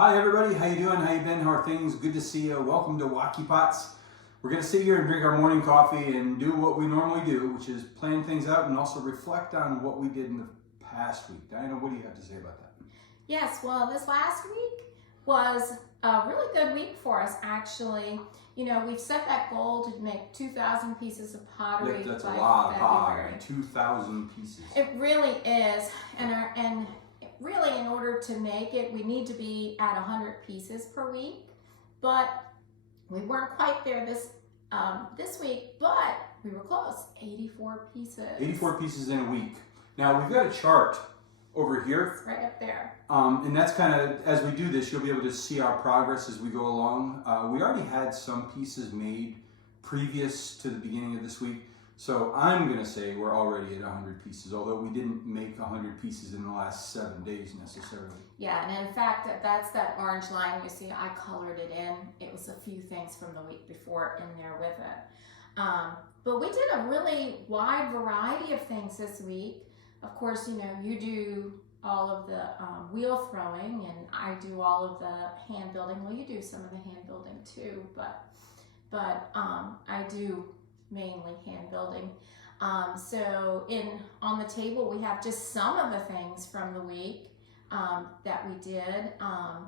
Hi everybody, how you doing? How you been? How are things? Good to see you. Welcome to Wacky Pots. We're going to sit here and drink our morning coffee and do what we normally do, which is plan things out and also reflect on what we did in the past week. Diana, what do you have to say about that? Yes, well, this last week was a really good week for us, actually. You know, we've set that goal to make 2,000 pieces of pottery That's by a lot of February. pottery, 2,000 pieces. It really is, and really, in order to make it, we need to be at 100 pieces per week. But we weren't quite there this week, but we were close. 84 pieces. 84 pieces in a week. Now we've got a chart over here. It's right up there. And that's kind of, as we do this, you'll be able to see our progress as we go along. We already had some pieces made previous to the beginning of this week. So I'm going to say we're already at 100 pieces, although we didn't make 100 pieces in the last 7 days necessarily. Yeah, and in fact, that's that orange line you see. I colored it in. It was a few things from the week before in there with it. But we did a really wide variety of things this week. Of course, you know, you do all of the wheel throwing, and I do all of the hand building. Well, you do some of the hand building too, but I do mainly hand building. So on the table we have just some of the things from the week that we did.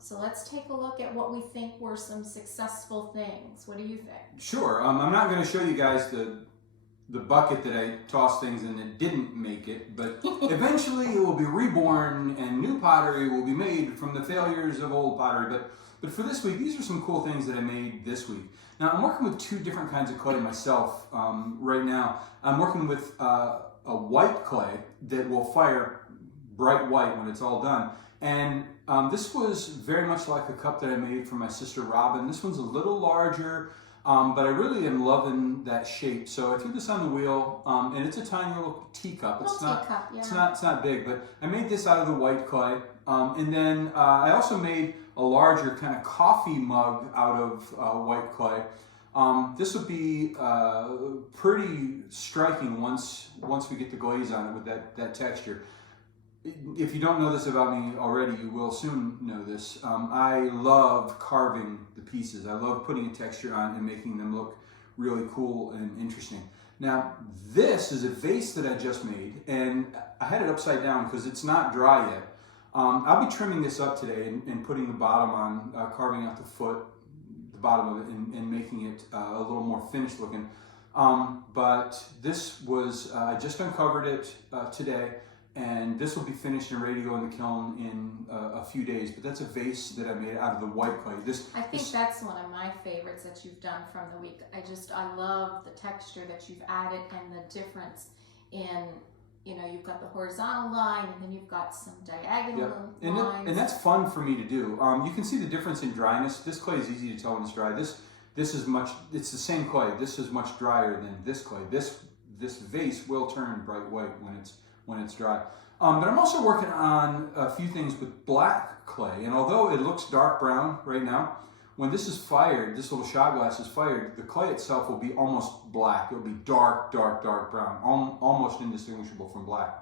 So let's take a look at what we think were some successful things. What do you think? Sure. I'm not going to show you guys the bucket that I tossed things in that didn't make it, but eventually it will be reborn and new pottery will be made from the failures of old pottery. But for this week, these are some cool things that I made this week. Now, I'm working with two different kinds of clay myself right now. I'm working with a white clay that will fire bright white when it's all done. And this was very much like a cup that I made for my sister Robin. This one's a little larger, but I really am loving that shape. So I threw this on the wheel, and it's a tiny little teacup. It's not big, but I made this out of the white clay. And then I also made a larger kind of coffee mug out of white clay. This would be pretty striking once we get the glaze on it with that texture. If you don't know this about me already, you will soon know this. I love carving the pieces. I love putting a texture on and making them look really cool and interesting. Now, this is a vase that I just made, and I had it upside down because it's not dry yet. I'll be trimming this up today and putting the bottom on, carving out the bottom of it, and making it a little more finished looking. But this was, I just uncovered it today, and this will be finished and ready to go in the kiln in a few days. But that's a vase that I made out of the white clay. I think that's one of my favorites that you've done from the week. I love the texture that you've added and the difference in, you know, you've got the horizontal line and then you've got some diagonal lines. And that's fun for me to do. You can see the difference in dryness. This clay is easy to tell when it's dry. This is it's the same clay. This is much drier than this clay. This vase will turn bright white when it's dry. But I'm also working on a few things with black clay. And although it looks dark brown right now, when this is fired, this little shot glass is fired, the clay itself will be almost black. It will be dark brown, almost indistinguishable from black.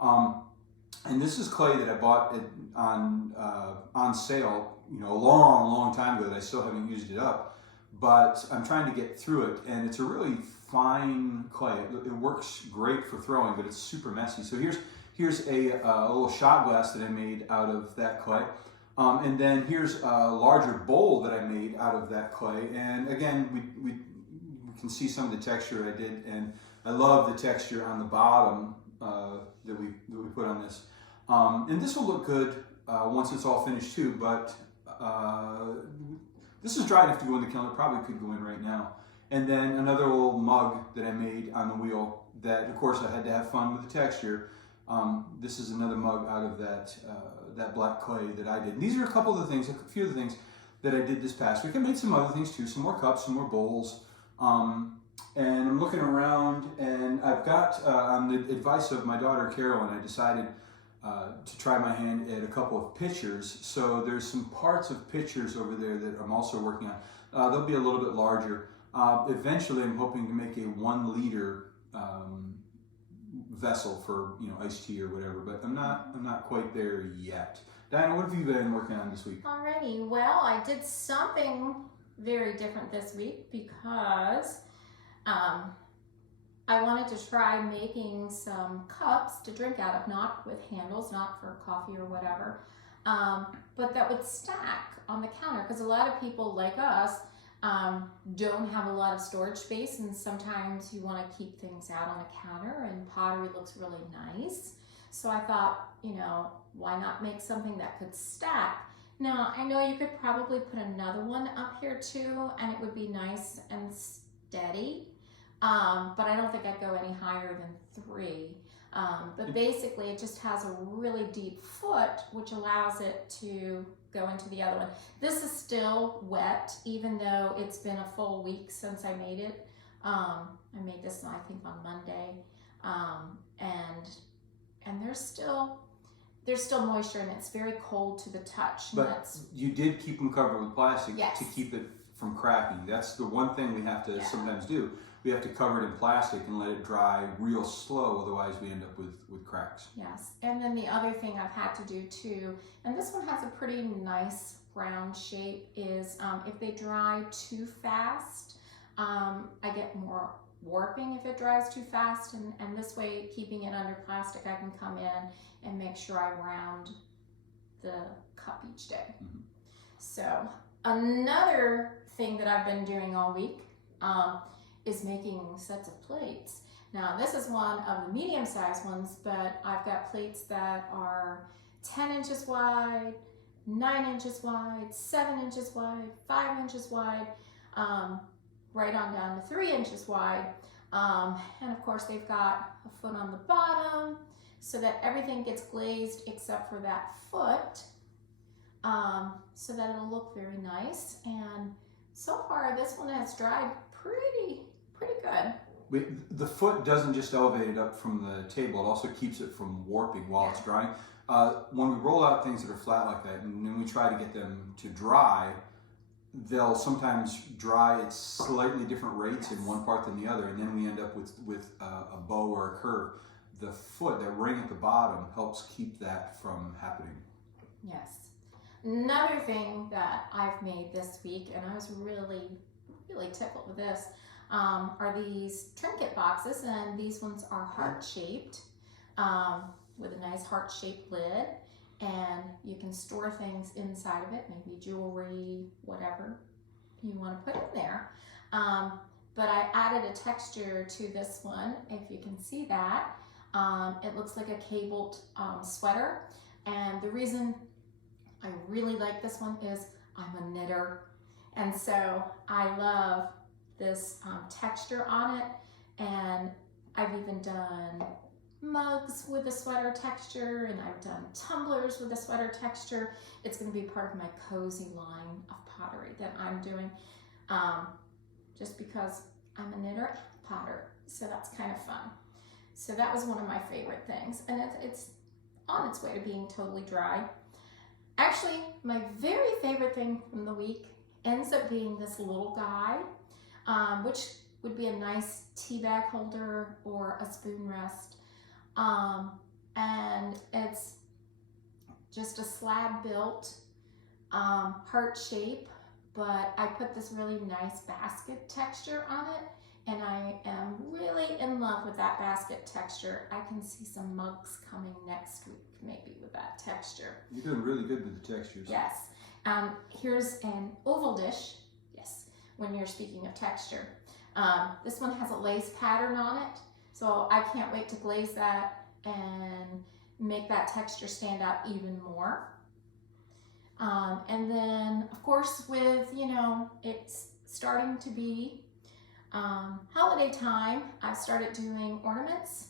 And this is clay that I bought on sale, you know, a long time ago that I still haven't used it up. But I'm trying to get through it, and it's a really fine clay. It works great for throwing, but it's super messy. So here's a little shot glass that I made out of that clay. And then here's a larger bowl that I made out of that clay. And again, we can see some of the texture I did, and I love the texture on the bottom that we put on this. And this will look good once it's all finished too, but this is dry enough to go in the kiln. It probably could go in right now. And then another little mug that I made on the wheel that, of course, I had to have fun with the texture. This is another mug out of that black clay that I did. And these are a few of the things that I did this past week. I made some other things too, some more cups, some more bowls. And I'm looking around, and I've got, on the advice of my daughter Carolyn, I decided to try my hand at a couple of pitchers. So there's some parts of pitchers over there that I'm also working on. They'll be a little bit larger. Eventually, I'm hoping to make a 1 liter vessel for, you know, iced tea or whatever, but I'm not quite there yet. Diana, what have you been working on this week? Alrighty, well, I did something very different this week because I wanted to try making some cups to drink out of, not with handles, not for coffee or whatever, but that would stack on the counter, because a lot of people like us don't have a lot of storage space, and sometimes you want to keep things out on a counter, and pottery looks really nice. So I thought, why not make something that could stack? Now, I know you could probably put another one up here too, and it would be nice and steady, but I don't think I'd go any higher than 3. But basically it just has a really deep foot, which allows it to go into the other one. This is still wet, even though it's been a full week since I made it. I made this, I think, on Monday, and there's still moisture, and it's very cold to the touch. But you did keep them covered with plastic Yes. to keep it from cracking. That's the one thing we have to sometimes do. We have to cover it in plastic and let it dry real slow, otherwise we end up with cracks. Yes, and then the other thing I've had to do too, and this one has a pretty nice round shape, is if they dry too fast, I get more warping if it dries too fast, and this way, keeping it under plastic, I can come in and make sure I round the cup each day. Mm-hmm. So another thing that I've been doing all week is making sets of plates. Now, this is one of the medium-sized ones, but I've got plates that are 10 inches wide, 9 inches wide, 7 inches wide, 5 inches wide, right on down to 3 inches wide. And of course, they've got a foot on the bottom so that everything gets glazed except for that foot, so that it'll look very nice. And so far, this one has dried pretty good. The foot doesn't just elevate it up from the table, it also keeps it from warping while it's drying. When we roll out things that are flat like that, and then we try to get them to dry, they'll sometimes dry at slightly different rates in one part than the other, and then we end up with a bow or a curve. The foot, that ring at the bottom, helps keep that from happening. Yes. Another thing that I've made this week, and I was really tickled with this, are these trinket boxes, and these ones are heart-shaped, with a nice heart-shaped lid, and you can store things inside of it, maybe jewelry, whatever you want to put in there. But I added a texture to this one, if you can see that. It looks like a cabled sweater, and the reason I really like this one is I'm a knitter, and so I love this texture on it, and I've even done mugs with a sweater texture, and I've done tumblers with a sweater texture. It's going to be part of my cozy line of pottery that I'm doing, just because I'm a knitter and a potter, so that's kind of fun. So that was one of my favorite things, and it's on its way to being totally dry. Actually, my very favorite thing from the week ends up being this little guy, which would be a nice tea bag holder or a spoon rest. And it's just a slab built heart shape, but I put this really nice basket texture on it, and I am really in love with that basket texture. I can see some mugs coming next week, maybe, with that texture. You're doing really good with the textures. Yes. Here's an oval dish. Yes, when you're speaking of texture. This one has a lace pattern on it, so I can't wait to glaze that and make that texture stand out even more. And then, of course, with, it's starting to be holiday time, I've started doing ornaments.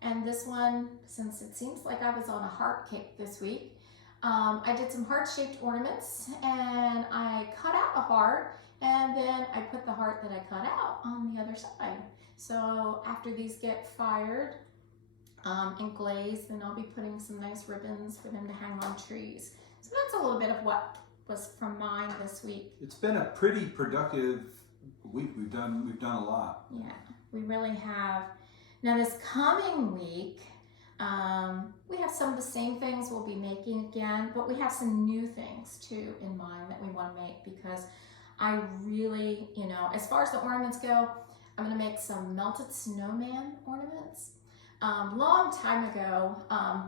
And this one, since it seems like I was on a heart cake this week, I did some heart-shaped ornaments, and I cut out a heart, and then I put the heart that I cut out on the other side. So after these get fired and glazed, then I'll be putting some nice ribbons for them to hang on trees. So that's a little bit of what was from mine this week. It's been a pretty productive week. We've done a lot. Yeah, we really have. Now this coming week, we have some of the same things we'll be making again, but we have some new things too in mind that we want to make, because I really, as far as the ornaments go, I'm going to make some melted snowman ornaments. Long time ago,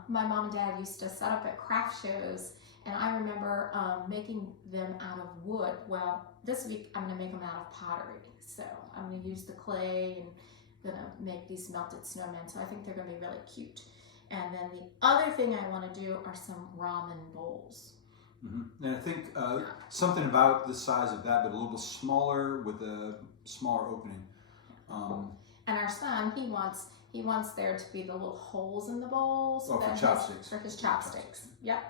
my mom and dad used to set up at craft shows, and I remember making them out of wood. Well, this week I'm going to make them out of pottery. So I'm going to use the clay and going to make these melted snowmen. So I think they're going to be really cute. And then the other thing I want to do are some ramen bowls. Mm-hmm. And I think something about the size of that, but a little bit smaller with a smaller opening. And our son, he wants there to be the little holes in the bowl. So for chopsticks. For his chopsticks. Yep.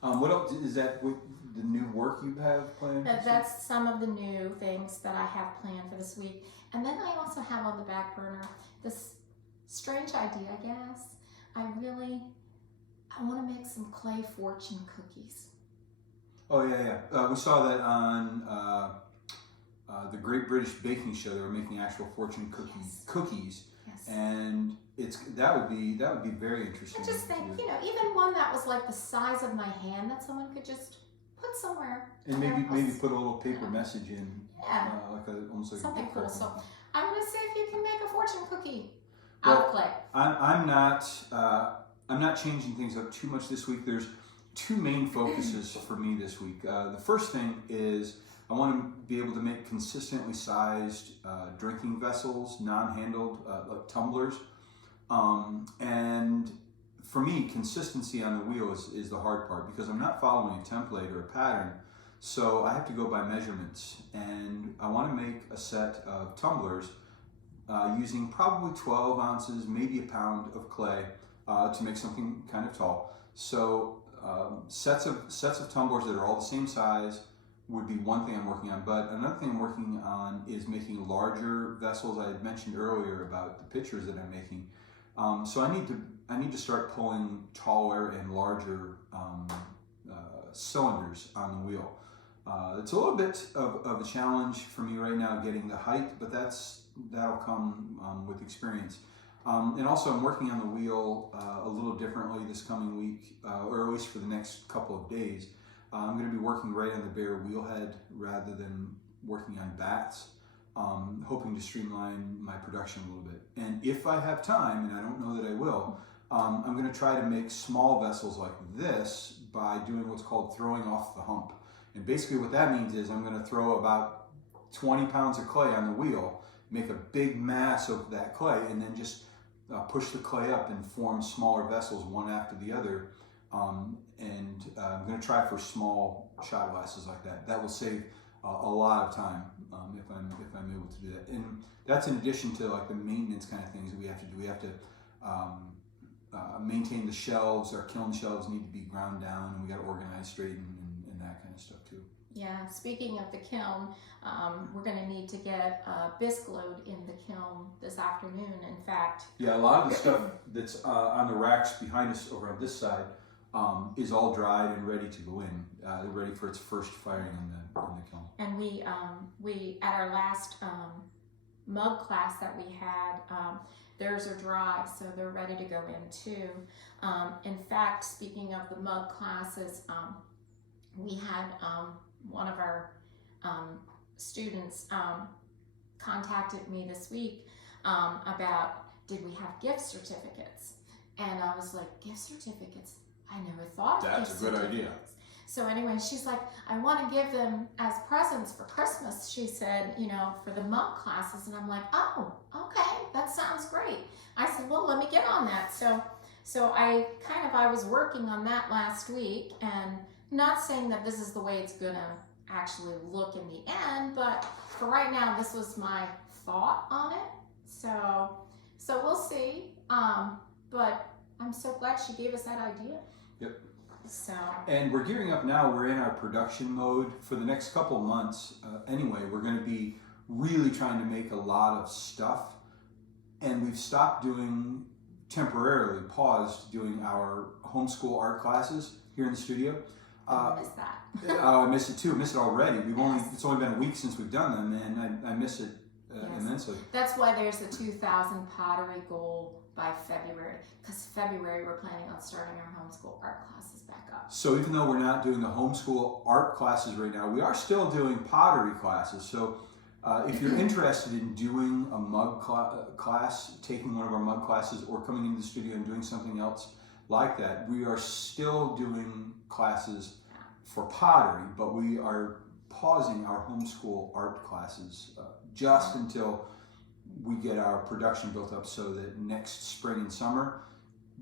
What else is that? The new work you have planned? That's some of the new things that I have planned for this week. And then I also have on the back burner this strange idea, I guess. I want to make some clay fortune cookies. Oh yeah. We saw that on the Great British Baking Show. They were making actual fortune cookies. Yes. And that would be very interesting. I just think, even one that was like the size of my hand that someone could just put somewhere. And maybe put a little paper message in. Yeah. Almost like something a cool. So I'm gonna see if you can make a fortune cookie Well, out of clay. I'm not changing things up too much this week. There's two main focuses for me this week. The first thing is I want to be able to make consistently sized drinking vessels, non-handled, like tumblers. And for me, consistency on the wheel is the hard part, because I'm not following a template or a pattern. So I have to go by measurements, and I want to make a set of tumblers using probably 12 ounces, maybe a pound of clay to make something kind of tall. So sets of tumblers that are all the same size would be one thing I'm working on. But another thing I'm working on is making larger vessels. I had mentioned earlier about the pitchers that I'm making. So I need to start pulling taller and larger cylinders on the wheel. It's a little bit of a challenge for me right now getting the height, but that'll come with experience. And also I'm working on the wheel a little differently this coming week, or at least for the next couple of days. I'm going to be working right on the bare wheel head rather than working on bats, hoping to streamline my production a little bit. And if I have time, and I don't know that I will, I'm going to try to make small vessels like this by doing what's called throwing off the hump. And basically what that means is I'm going to throw about 20 pounds of clay on the wheel, make a big mass of that clay, and then just push the clay up and form smaller vessels one after the other. And I'm going to try for small shot glasses like that. That will save a lot of time if I'm able to do that. And that's in addition to like the maintenance kind of things that we have to do. We have to maintain the shelves. Our kiln shelves need to be ground down, and we got to organize, straighten, and that kind of stuff too. Yeah, speaking of the kiln, we're going to need to get bisque load in the kiln this afternoon. In fact, yeah, a lot of the stuff that's on the racks behind us over on this side is all dried and ready to go in. They're ready for its first firing in the kiln. And we at our last mug class that we had, theirs are dry, so they're ready to go in too. In fact, speaking of the mug classes, we had one of our students contacted me this week about did we have gift certificates, and I was like, gift certificates? I never thought of That's gift a good certificates. idea. So anyway, she's like, I want to give them as presents for Christmas, she said, for the mug classes. And I'm like, oh, okay, that sounds great. I said, well, let me get on that. So I was working on that last week, and not saying that this is the way it's gonna actually look in the end, but for right now, this was my thought on it. So we'll see. But I'm so glad she gave us that idea. Yep. So. And we're gearing up now. We're in our production mode for the next couple of months. Anyway, we're going to be really trying to make a lot of stuff. And we've temporarily paused doing our homeschool art classes here in the studio. I miss that. I miss it too. I miss it already. It's only been a week since we've done them, and I miss it immensely. That's why there's the 2,000 pottery goal by February, because February we're planning on starting our homeschool art classes back up. So even though we're not doing the homeschool art classes right now, we are still doing pottery classes. So if you're interested in doing a mug class, taking one of our mug classes, or coming into the studio and doing something else like that, we are still doing classes for pottery, but we are pausing our homeschool art classes just until we get our production built up, so that next spring and summer,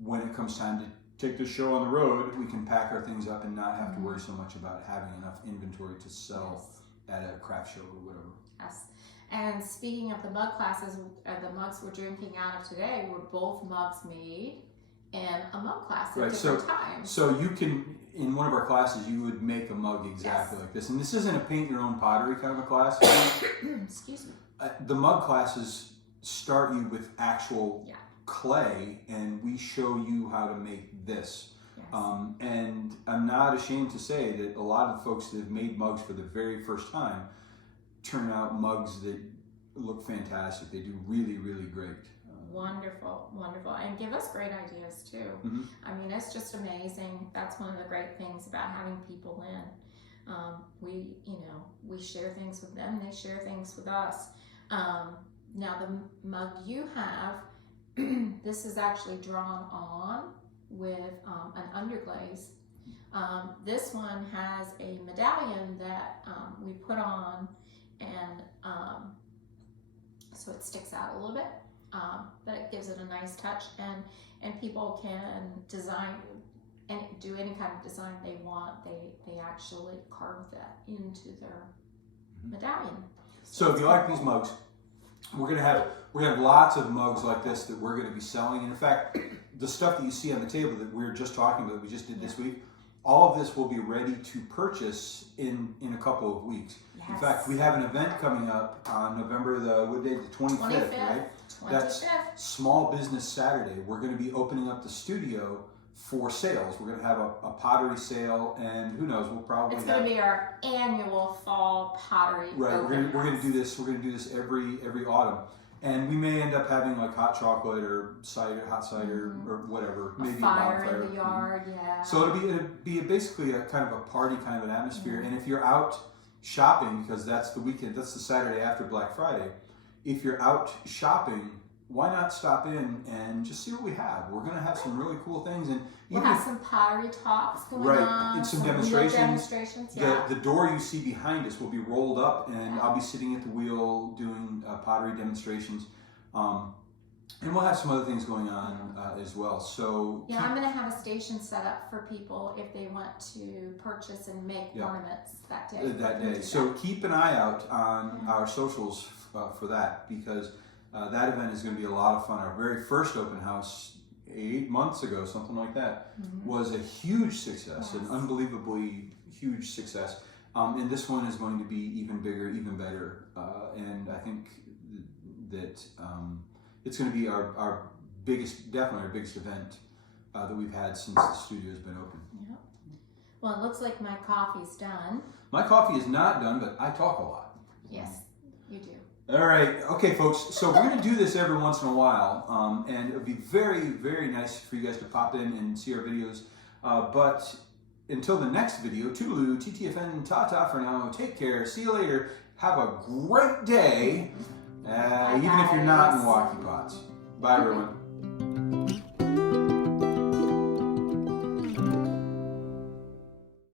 when it comes time to take the show on the road, we can pack our things up and not have to worry so much about having enough inventory to sell at a craft show or whatever. Yes. And speaking of the mug classes, the mugs we're drinking out of today were both mugs made in a mug class at different times. So you can, in one of our classes, you would make a mug exactly like this. And this isn't a paint your own pottery kind of a class. Excuse me. The mug classes start you with actual clay, and we show you how to make this. Yes. And I'm not ashamed to say that a lot of the folks that have made mugs for the very first time turn out mugs that look fantastic. They do really, really great. Wonderful, wonderful, and give us great ideas too. I mean, it's just amazing. That's one of the great things about having people in. We share things with them; they share things with us. Now, the mug you have, this is actually drawn on with an underglaze. This one has a medallion that we put on, and so it sticks out a little bit. But it gives it a nice touch, and people can design and do any kind of design they want. They actually carve that into their medallion. So if you like these mugs, we're gonna have lots of mugs like this that we're gonna be selling. And in fact, the stuff that you see on the table that we were just talking about, we just did this week, all of this will be ready to purchase in a couple of weeks. Yes. In fact, we have an event coming up on November the 25th, right? 25th. That's Small Business Saturday. We're going to be opening up the studio for sales. We're going to have a pottery sale, and who knows, we'll probably It's going to be our annual fall pottery. Right, we're going to do this. We're going to do this every autumn, and we may end up having like hot chocolate or hot cider or whatever. Maybe a fire in the yard, yeah. So it'll be basically a kind of a party kind of an atmosphere. And if you're out shopping, because that's the weekend, that's the Saturday after Black Friday. If you're out shopping, why not stop in and just see what we have? We're going to have some really cool things, and we'll have some pottery talks going on. And some demonstrations. Yeah. The door you see behind us will be rolled up, and I'll be sitting at the wheel doing pottery demonstrations. And we'll have some other things going on as well. So I'm going to have a station set up for people if they want to purchase and make ornaments that day. So keep an eye out on our socials for that, because that event is going to be a lot of fun. Our very first open house 8 months ago, something like that, was a huge success, an unbelievably huge success. And this one is going to be even bigger, even better. And I think that it's going to be our biggest, definitely our biggest event that we've had since the studio has been open. Yep. Well, it looks like my coffee's done. My coffee is not done, but I talk a lot. Yes, you do. All right. Okay, folks. So we're going to do this every once in a while, and it would be very, very nice for you guys to pop in and see our videos. But until the next video, toodaloo, TTFN, ta-ta for now. Take care. See you later. Have a great day, even if you're not in Milwaukee Pots. Bye, everyone.